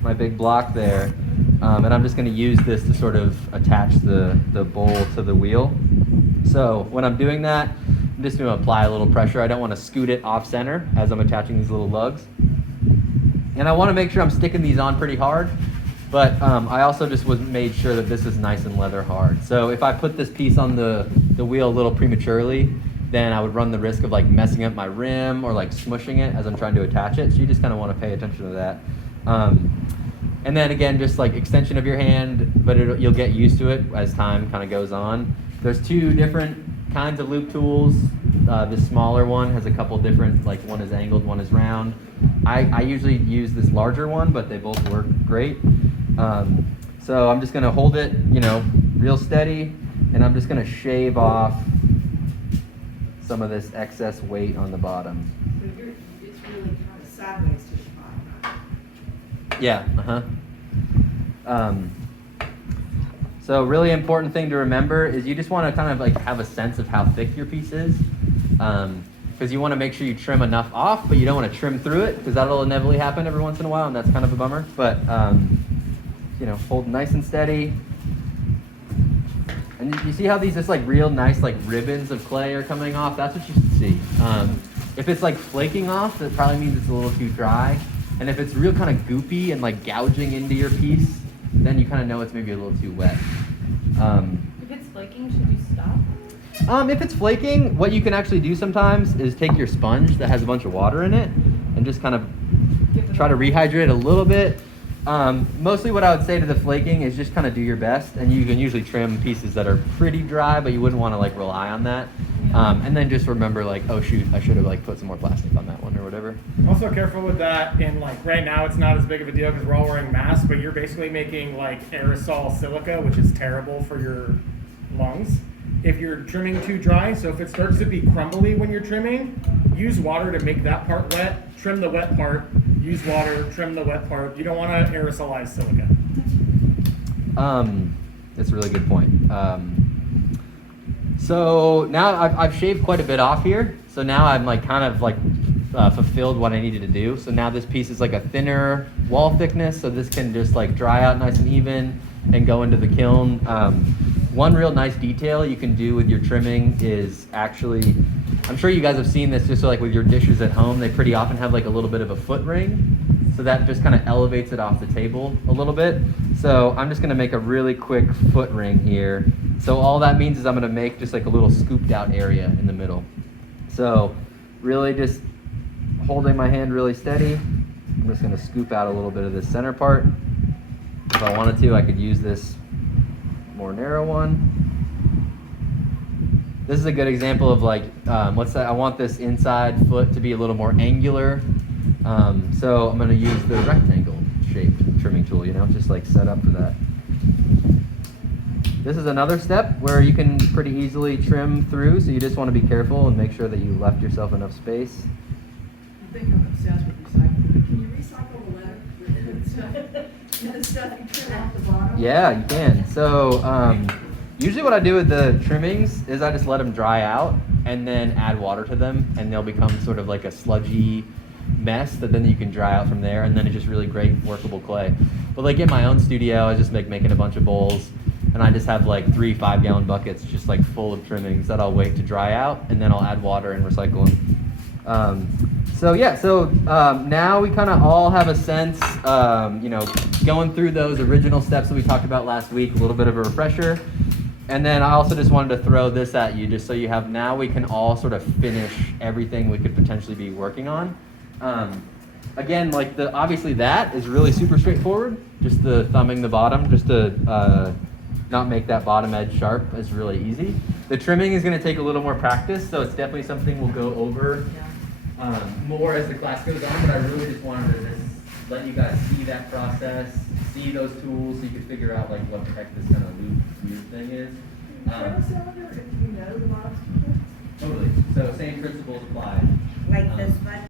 my big block there. And I'm just going to use this to sort of attach the bowl to the wheel. So when I'm doing that, I'm just going to apply a little pressure. I don't want to scoot it off center as I'm attaching these little lugs. And I want to make sure I'm sticking these on pretty hard, but I also just made sure that this is nice and leather hard. So if I put this piece on the wheel a little prematurely, then I would run the risk of like messing up my rim or like smushing it as I'm trying to attach it. So you just kind of want to pay attention to that. And then again, just like extension of your hand, but you'll get used to it as time kind of goes on. There's two different kinds of loop tools. This smaller one has a couple different, like one is angled, one is round. I usually use this larger one, but they both work great. So I'm just gonna hold it, real steady, and I'm just gonna shave off some of this excess weight on the bottom. So it's really kind of sideways to the bottom. Yeah, so really important thing to remember is you just want to kind of like have a sense of how thick your piece is, because you want to make sure you trim enough off, but you don't want to trim through it because that'll inevitably happen every once in a while, and that's kind of a bummer. But hold nice and steady. And you see how these just like real nice like ribbons of clay are coming off? That's what you should see. If it's like flaking off, that probably means it's a little too dry. And if it's real kind of goopy and like gouging into your piece, then you kind of know it's maybe a little too wet. If it's flaking, should you stop? If it's flaking, what you can actually do sometimes is take your sponge that has a bunch of water in it and just kind of try to rehydrate a little bit. Mostly what I would say to the flaking is just kind of do your best, and you can usually trim pieces that are pretty dry, but you wouldn't want to like rely on that. And then just remember like, oh shoot, I should have like put some more plastic on that one or whatever. Also careful with that, and like right now it's not as big of a deal because we're all wearing masks, but you're basically making like aerosol silica, which is terrible for your lungs if you're trimming too dry. So if it starts to be crumbly when you're trimming, use water to make that part wet, trim the wet part, use water, trim the wet part. You don't want to aerosolize silica. That's a really good point. So now I've shaved quite a bit off here. So now I'm like kind of like fulfilled what I needed to do. So now this piece is like a thinner wall thickness. So this can just like dry out nice and even and go into the kiln. One real nice detail you can do with your trimming is actually, I'm sure you guys have seen this just like with your dishes at home, they pretty often have like a little bit of a foot ring. So that just kind of elevates it off the table a little bit. So I'm just gonna make a really quick foot ring here. So all that means is I'm gonna make just like a little scooped out area in the middle. So really just holding my hand really steady, I'm just gonna scoop out a little bit of this center part. If I wanted to, I could use this more narrow one. This is a good example of like, let's say I want this inside foot to be a little more angular. So I'm gonna use the rectangle shaped trimming tool, just like set up for that. This is another step where you can pretty easily trim through, so you just wanna be careful and make sure that you left yourself enough space. I think I'm obsessed with recycling, but can you recycle the leather? The stuff you trim off the bottom? Yeah, you can. So usually what I do with the trimmings is I just let them dry out and then add water to them, and they'll become sort of like a sludgy mess that then you can dry out from there, and then it's just really great workable clay. But like in my own studio, I just making a bunch of bowls, and I just have like 3 5-gallon buckets just like full of trimmings that I'll wait to dry out, and then I'll add water and recycle them. So now we kind of all have a sense, going through those original steps that we talked about last week, a little bit of a refresher. And then I also just wanted to throw this at you just so you have, now we can all sort of finish everything we could potentially be working on. Again, like obviously that is really super straightforward. Just the thumbing the bottom, just to not make that bottom edge sharp is really easy. The trimming is gonna take a little more practice, so it's definitely something we'll go over more as the class goes on, but I really just wanted to just let you guys see that process, see those tools, so you can figure out like what the heck this kind of loop weird thing is. Trim cylinder, if you know the bottom. Totally, so same principles apply. Like this much?